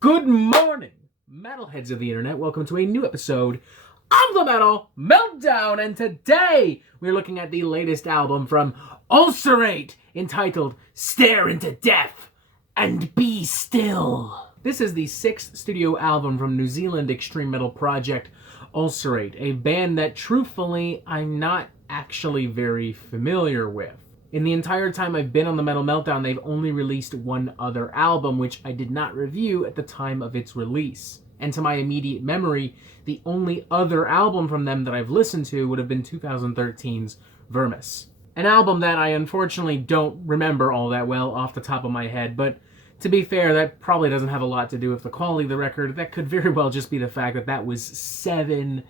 Good morning, metalheads of the internet. Welcome to a new episode of the Metal Meltdown, and today we're looking at the latest album from Ulcerate, entitled Stare Into Death and Be Still. This is the sixth studio album from New Zealand extreme metal project Ulcerate, a band that truthfully I'm not actually very familiar with. In the entire time I've been on the Metal Meltdown, they've only released one other album, which I did not review at the time of its release. And to my immediate memory, the only other album from them that I've listened to would have been 2013's Vermis. An album that I unfortunately don't remember all that well off the top of my head, but to be fair, that probably doesn't have a lot to do with the quality of the record. That could very well just be the fact that that was 7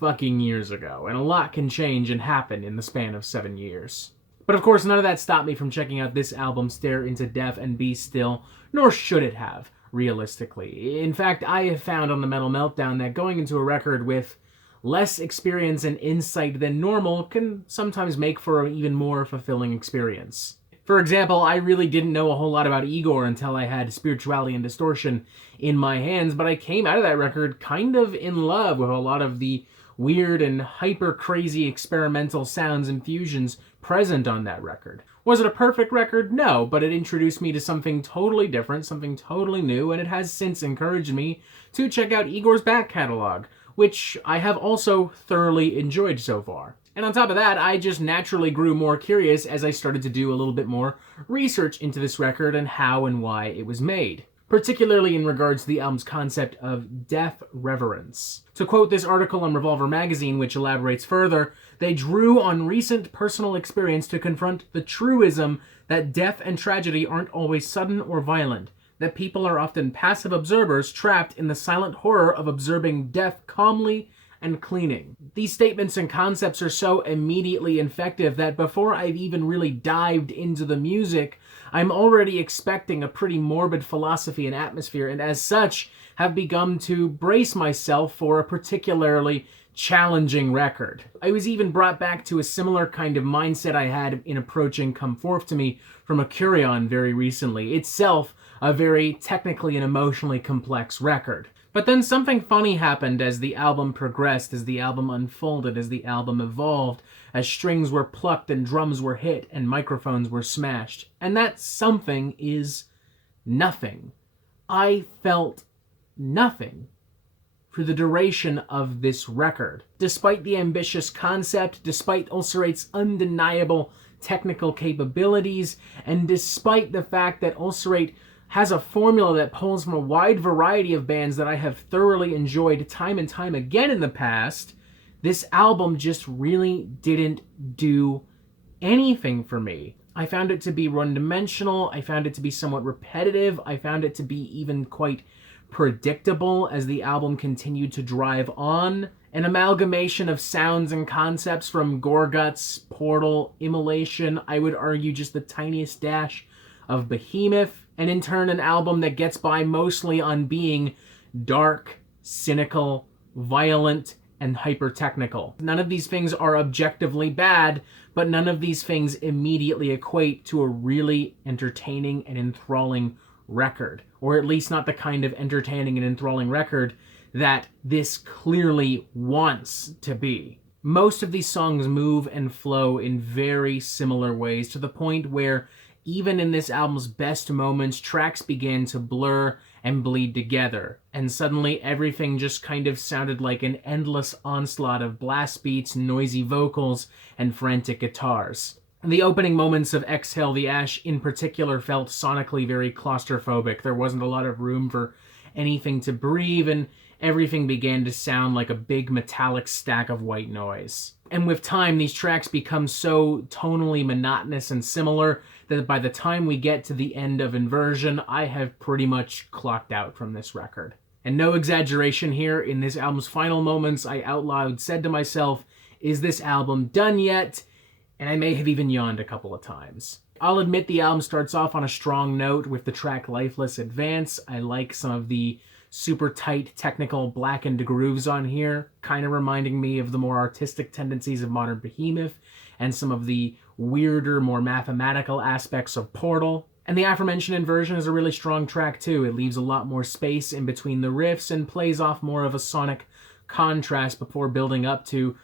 fucking years ago, and a lot can change and happen in the span of 7 years. But of course, none of that stopped me from checking out this album, Stare Into Death and Be Still, nor should it have, realistically. In fact, I have found on the Metal Meltdown that going into a record with less experience and insight than normal can sometimes make for an even more fulfilling experience. For example, I really didn't know a whole lot about Igor until I had Spirituality and Distortion in my hands, but I came out of that record kind of in love with a lot of the weird and hyper-crazy experimental sounds and fusions present on that record. Was it a perfect record? No, but it introduced me to something totally different, something totally new, and it has since encouraged me to check out Igor's back catalog, which I have also thoroughly enjoyed so far. And on top of that, I just naturally grew more curious as I started to do a little bit more research into this record and how and why it was made, particularly in regards to the album's concept of death reverence. To quote this article on Revolver magazine, which elaborates further, they drew on recent personal experience to confront the truism that death and tragedy aren't always sudden or violent, that people are often passive observers trapped in the silent horror of observing death calmly and cleaning. These statements and concepts are so immediately effective that before I've even really dived into the music, I'm already expecting a pretty morbid philosophy and atmosphere, and as such, have begun to brace myself for a particularly challenging record. I was even brought back to a similar kind of mindset I had in approaching Come Forth to Me from Acurion very recently, itself a very technically and emotionally complex record. But then something funny happened as the album progressed, as the album unfolded, as the album evolved, as strings were plucked and drums were hit and microphones were smashed. And that something is nothing. I felt nothing for the duration of this record. Despite the ambitious concept, despite Ulcerate's undeniable technical capabilities, and despite the fact that Ulcerate has a formula that pulls from a wide variety of bands that I have thoroughly enjoyed time and time again in the past, this album just really didn't do anything for me. I found it to be one-dimensional, I found it to be somewhat repetitive, I found it to be even quite predictable as the album continued to drive on. An amalgamation of sounds and concepts from Gorguts, Portal, Immolation, I would argue just the tiniest dash of Behemoth, and in turn an album that gets by mostly on being dark, cynical, violent, and hyper-technical. None of these things are objectively bad, but none of these things immediately equate to a really entertaining and enthralling record, or at least not the kind of entertaining and enthralling record that this clearly wants to be. Most of these songs move and flow in very similar ways, to the point where even in this album's best moments, tracks began to blur and bleed together, and suddenly everything just kind of sounded like an endless onslaught of blast beats, noisy vocals, and frantic guitars. The opening moments of Exhale the Ash in particular felt sonically very claustrophobic. There wasn't a lot of room for anything to breathe, and everything began to sound like a big metallic stack of white noise. And with time, these tracks become so tonally monotonous and similar that by the time we get to the end of Inversion, I have pretty much clocked out from this record. And no exaggeration here, in this album's final moments, I out loud said to myself, is this album done yet? And I may have even yawned a couple of times. I'll admit the album starts off on a strong note with the track Lifeless Advance. I like some of the super tight, technical, blackened grooves on here, kind of reminding me of the more artistic tendencies of modern Behemoth, and some of the weirder, more mathematical aspects of Portal. And the aforementioned inversion is a really strong track too. It leaves a lot more space in between the riffs and plays off more of a sonic contrast before building up to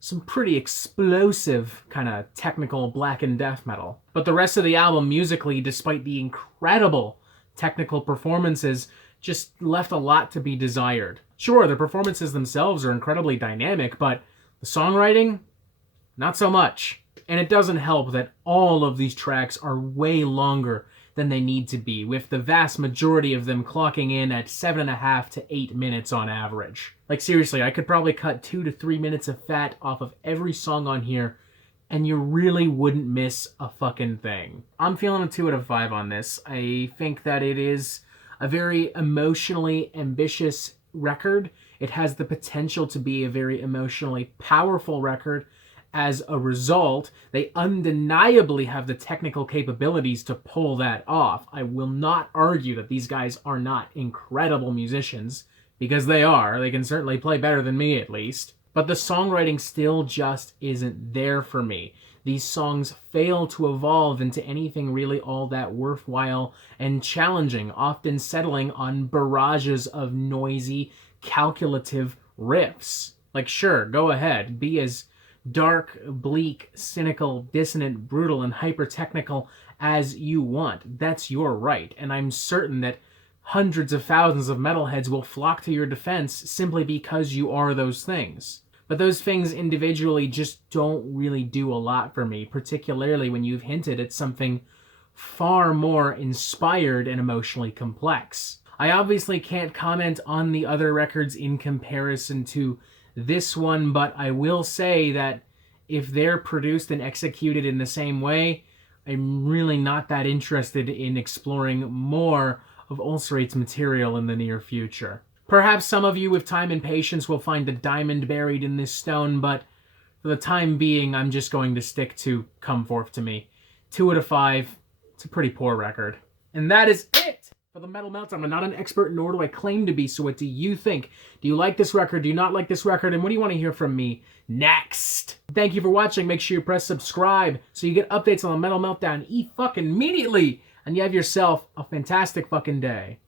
some pretty explosive kind of technical blackened death metal. But the rest of the album musically, despite the incredible technical performances, just left a lot to be desired. Sure, the performances themselves are incredibly dynamic, but the songwriting, not so much. And it doesn't help that all of these tracks are way longer than they need to be, with the vast majority of them clocking in at 7.5 to 8 minutes on average. Like seriously, I could probably cut 2 to 3 minutes of fat off of every song on here, and you really wouldn't miss a fucking thing. I'm feeling a 2 out of 5 on this. I think that it is a very emotionally ambitious record. It has the potential to be a very emotionally powerful record. As a result, they undeniably have the technical capabilities to pull that off. I will not argue that these guys are not incredible musicians, because they are. They can certainly play better than me, at least. But the songwriting still just isn't there for me. These songs fail to evolve into anything really all that worthwhile and challenging, often settling on barrages of noisy, calculative riffs. Like, sure, go ahead, be as dark, bleak, cynical, dissonant, brutal, and hyper-technical as you want. That's your right, and I'm certain that hundreds of thousands of metalheads will flock to your defense simply because you are those things. But those things individually just don't really do a lot for me, particularly when you've hinted at something far more inspired and emotionally complex. I obviously can't comment on the other records in comparison to this one, but I will say that if they're produced and executed in the same way, I'm really not that interested in exploring more of Ulcerate's material in the near future. Perhaps some of you with time and patience will find a diamond buried in this stone, but for the time being, I'm just going to stick to Come Forth to Me. 2 out of 5. It's a pretty poor record. And that is it for the Metal Meltdown. I'm not an expert, nor do I claim to be, so what do you think? Do you like this record? Do you not like this record? And what do you want to hear from me next? Thank you for watching. Make sure you press subscribe so you get updates on the Metal Meltdown fucking immediately. And you have yourself a fantastic fucking day.